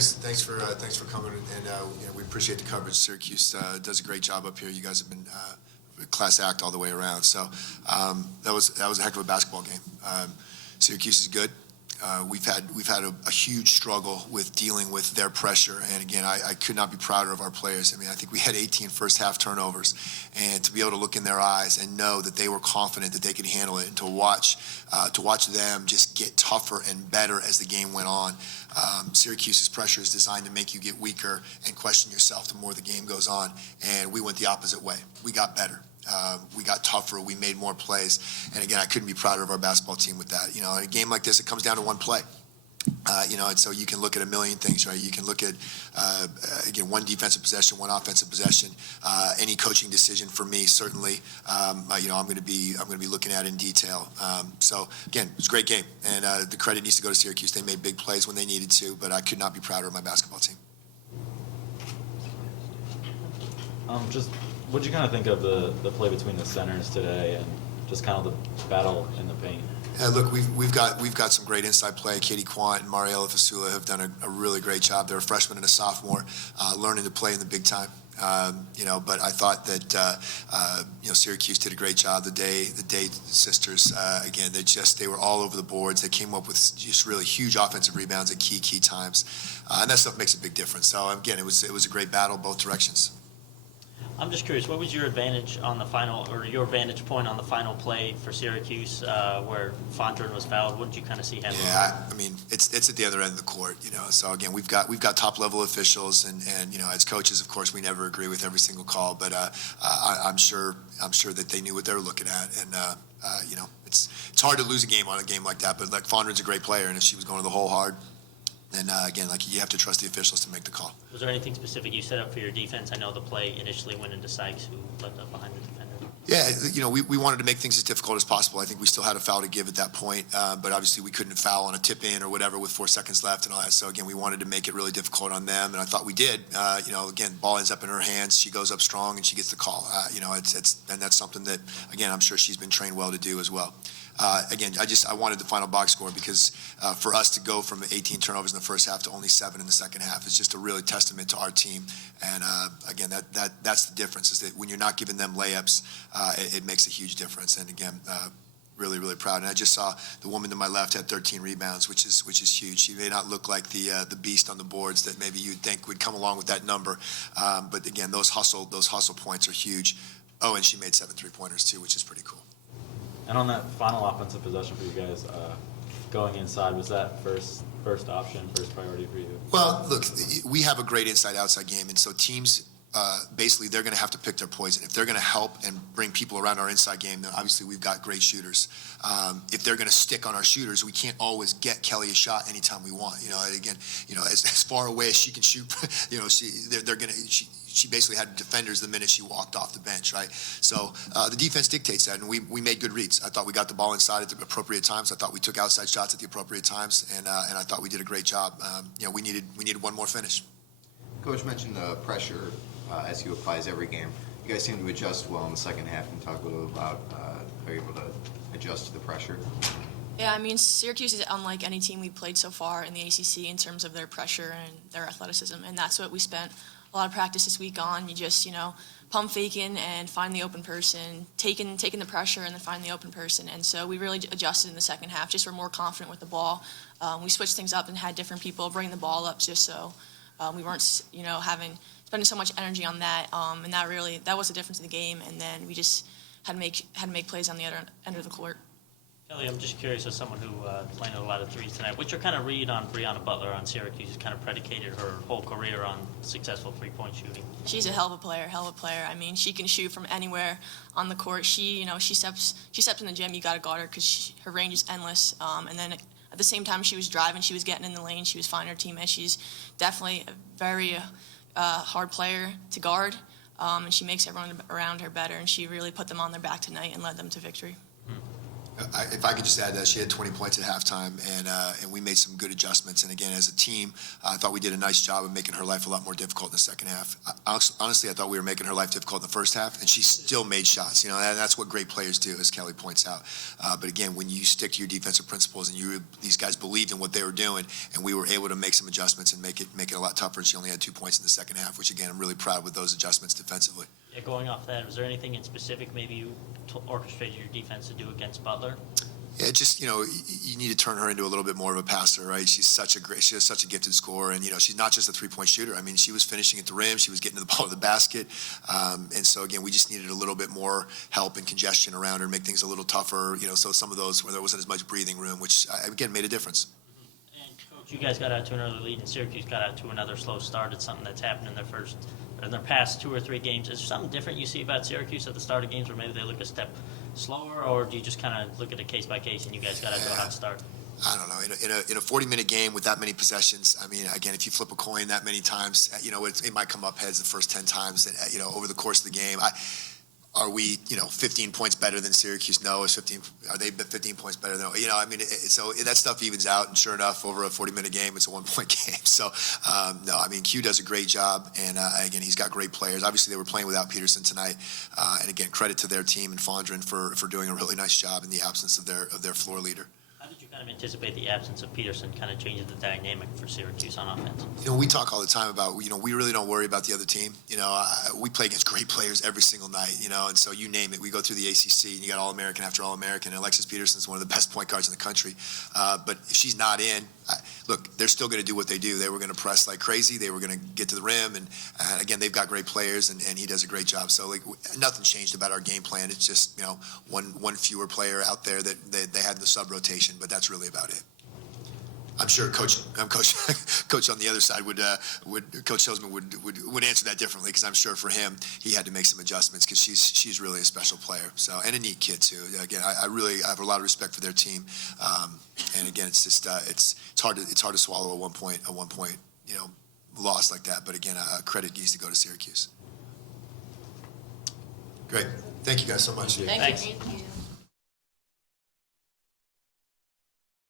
thanks for coming, and we appreciate the coverage. Syracuse does a great job up here. You guys have been a class act all the way around. So that was a heck of a basketball game. Syracuse is good. We've had a huge struggle with dealing with their pressure, and again, I could not be prouder of our players. I mean, I think we had 18 first half turnovers, and to be able to look in their eyes and know that they were confident that they could handle it, and to watch them just get tougher and better as the game went on. Syracuse's pressure is designed to make you get weaker and question yourself the more the game goes on, and we went the opposite way. We got better. We got tougher. We made more plays. And again, I couldn't be prouder of our basketball team with that. In a game like this, it comes down to one play. And so you can look at a million things, right? You can look at, again, one defensive possession, one offensive possession, any coaching decision for me, certainly, I'm going to be looking at in detail. So again, it was a great game, and the credit needs to go to Syracuse. They made big plays when they needed to, but I could not be prouder of my basketball team. What did you kind of think of the play between the centers today and just kind of the battle in the paint? Yeah, look, we've got some great inside play. Katie Quant and Mariela Fasula have done a really great job. They're a freshman and a sophomore, learning to play in the big time. But I thought that Syracuse did a great job. The Day sisters, again, they were all over the boards. They came up with just really huge offensive rebounds at key times, and that stuff makes a big difference. So again, it was a great battle both directions. I'm just curious, what was your advantage on the final, or your vantage point on the final play for Syracuse, where Fondren was fouled? What did you kind of see happen? Yeah, I mean, it's at the other end of the court, So again, we've got top level officials, and as coaches, of course, we never agree with every single call, but I'm sure that they knew what they were looking at, and it's hard to lose a game on a game like that, but like Fondren's a great player, and if she was going to the hole hard. And again, you have to trust the officials to make the call. Was there anything specific you set up for your defense? I know the play initially went into Sykes, who left up behind the defender. Yeah, we wanted to make things as difficult as possible. I think we still had a foul to give at that point, but obviously we couldn't foul on a tip-in or whatever with 4 seconds left and all that. So again, we wanted to make it really difficult on them, and I thought we did. Again, ball ends up in her hands. She goes up strong, and she gets the call. And that's something that, again, I'm sure she's been trained well to do as well. Again, I wanted the final box score because for us to go from 18 turnovers in the first half to only 7 in the second half is just a really testament to our team. And again, that's the difference, is that when you're not giving them layups, it makes a huge difference. And again, really, really proud. And I just saw the woman to my left had 13 rebounds, which is huge. She may not look like the beast on the boards that maybe you'd think would come along with that number, but again, those hustle points are huge. Oh, and she made 7 3-pointers too, which is pretty cool. And on that final offensive possession for you guys, going inside, was that first option, first priority for you? Well, look, we have a great inside-outside game, and so teams, basically, they're going to have to pick their poison. If they're going to help and bring people around our inside game, then obviously we've got great shooters. If they're going to stick on our shooters, we can't always get Kelly a shot anytime we want. And again, as far away as she can shoot, she basically had defenders the minute she walked off the bench, right? So the defense dictates that, and we made good reads. I thought we got the ball inside at the appropriate times. I thought we took outside shots at the appropriate times, and I thought we did a great job. We needed one more finish. Coach mentioned the pressure SU applies every game. You guys seem to adjust well in the second half. Can you talk a little about how you're able to adjust to the pressure? Yeah, I mean, Syracuse is unlike any team we've played so far in the ACC in terms of their pressure and their athleticism, and that's what we spent a lot of practice this week on. You just, pump faking and find the open person, taking the pressure and then find the open person. And so we really adjusted in the second half. Just were more confident with the ball. We switched things up and had different people bring the ball up just so we weren't, spending so much energy on that. And that was the difference in the game. And then we just had to make plays on the other end of the court. Kelly, I'm just curious, as someone who played a lot of threes tonight, what's your kind of read on Brianna Butler on Syracuse? Who's kind of predicated her whole career on successful three-point shooting? She's a hell of a player. I mean, she can shoot from anywhere on the court. She steps in the gym, you got to guard her because her range is endless. And then at the same time she was driving, she was getting in the lane, she was finding her teammates. She's definitely a very hard player to guard, and she makes everyone around her better, and she really put them on their back tonight and led them to victory. If I could just add that, she had 20 points at halftime, and we made some good adjustments. And again, as a team, I thought we did a nice job of making her life a lot more difficult in the second half. Honestly, I thought we were making her life difficult in the first half, and she still made shots. And that's what great players do, as Kelly points out. But again, when you stick to your defensive principles, and these guys believed in what they were doing, and we were able to make some adjustments and make it a lot tougher. And she only had 2 points in the second half, which again, I'm really proud with those adjustments defensively. Yeah, going off that, was there anything in specific maybe you orchestrated your defense to do against Butler? Yeah, just, you need to turn her into a little bit more of a passer, right? She has such a gifted scorer, and, she's not just a three-point shooter. I mean, she was finishing at the rim, she was getting to the ball of the basket. And so, again, we just needed a little bit more help and congestion around her, make things a little tougher, so some of those where there wasn't as much breathing room, which, again, made a difference. And Coach, you guys got out to an early lead, and Syracuse got out to another slow start. It's something that's happened in their past 2 or 3 games. Is there something different you see about Syracuse at the start of games, where maybe they look a step slower, or do you just kind of look at it case by case and you guys got to go hot start? I don't know. In a 40-minute game with that many possessions, I mean, again, if you flip a coin that many times, it might come up heads the first 10 times. Over the course of the game, are we 15 points better than Syracuse? No. Are they 15 points better than? So that stuff evens out, and sure enough, over a 40-minute game, it's a 1-point game. So no, I mean, Q does a great job, and again, he's got great players. Obviously, they were playing without Peterson tonight, and again, credit to their team and Fondren for doing a really nice job in the absence of their floor leader. How did you kind of anticipate the absence of Peterson kind of changing the dynamic for Syracuse on offense? We talk all the time about, we really don't worry about the other team. We play against great players every single night, and so you name it. We go through the ACC, and you got All-American after All-American, and Alexis Peterson's one of the best point guards in the country. But if she's not in, look, they're still going to do what they do. They were going to press like crazy. They were going to get to the rim, and again, they've got great players, and he does a great job. So, nothing changed about our game plan. It's just, one fewer player out there that they had in the sub-rotation, but that's really about it. I'm sure Coach on the other side Coach Hillsman would answer that differently, because I'm sure for him he had to make some adjustments, because she's really a special player. So, and a neat kid too. Again, I have a lot of respect for their team. And again, it's just it's hard to swallow a one point loss like that. But again, credit needs to go to Syracuse. Great, thank you guys so much. Thank you. Thanks. Thank you.